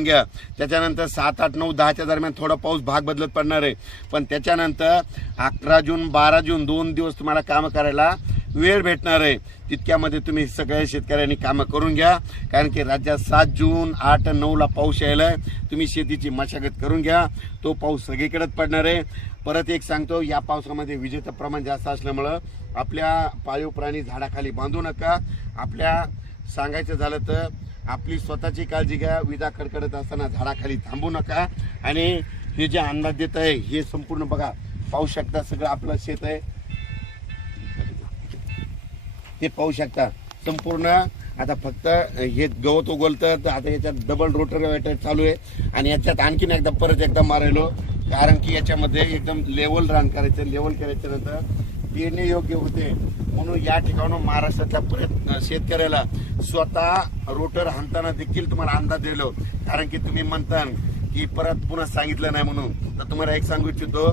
करून घ्या. त्याच्यानंतर सात आठ नऊ दहाच्या दरम्यान थोडा पाऊस भाग बदलत पडणार आहे. पण त्याच्यानंतर अकरा जून बारा जून दोन दिवस तुम्हाला कामं करायला वेळ भेटणार आहे. तितक्यामध्ये तुम्ही सगळ्या शेतकऱ्यांनी कामं करून घ्या. कारण की राज्यात सात जून आठ नऊला पाऊस यायला आहे. तुम्ही शेतीची मशागत करून घ्या. तो पाऊस सगळीकडेच पडणार आहे. परत एक सांगतो या पावसामध्ये विजेचं प्रमाण जास्त असल्यामुळं आपल्या पाळीव प्राणी झाडाखाली बांधू नका. आपल्या सांगायचं झालं तर आपली स्वतःची काळजी घ्या विजा कडकडत असताना झाडाखाली थांबू नका. आणि हे जे अंदाज देत आहे हे संपूर्ण बघा. पाहू शकता सगळं आपलं शेत आहे. हे पाहू शकता संपूर्ण. आता फक्त हे गवत उगवलतं तर आता याच्यात डबल रोटर चालू आहे. आणि याच्यात आणखीन एकदा परत एकदा मारायलो. कारण की याच्यामध्ये एकदम लेवल रान करायचं लेवल करायच्या नंतर पेरणे योग्य होते. म्हणून या ठिकाणून महाराष्ट्रातल्या प्रयत्न शेतकऱ्याला स्वतः रोटर हाणताना देखील तुम्हाला अंदाज दिलो. कारण की तुम्ही म्हणता की परत पुन्हा सांगितलं नाही म्हणून. तर तुम्हाला एक सांगू इच्छितो